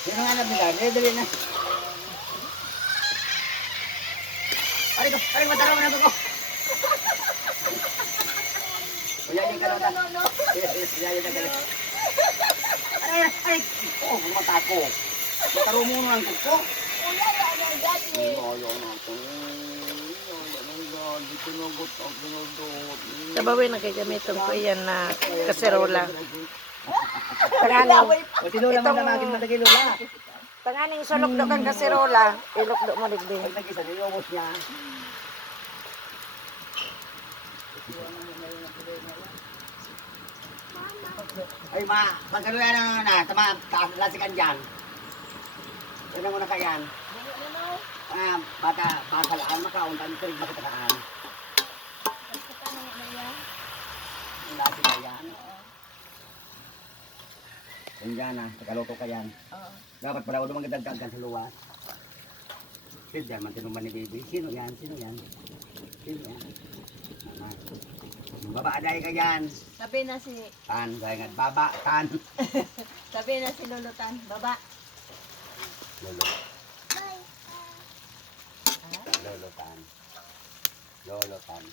Sino nga nabilan? Dali na. Aray, mataraw na ako. Uyayin ka lang na. Uyayin na galit. Ay! Oh, mata ko. Mataro mo na ang kuko. Uyayin ang gati. Ayaw na ako. Sabawin na kay gamiton ko yan na kaserola. Panganing, Tinula mo na maging matagay lula. panganing sulok do kang kaserola, ilok do mo digdi. Pag nag-isa, nilobos niya. Ay ma, pagkano yan na, lasikan dyan. Yan ang una kayan. Baka laan makauntan, turig makitakaan. Lasi kayan. Yan dyan na, tagaluto kayan. Dapat pala huwag magdagdagan sa luwas. Pwede man tinuman ni baby. Sino yan? Sino yan? Baba dahil ka yan. Sabi na si Tan, gaya nga. Baba, tan. Sabi na si Lulutan, baba. Lolo. Lolo tan. Lolo tan.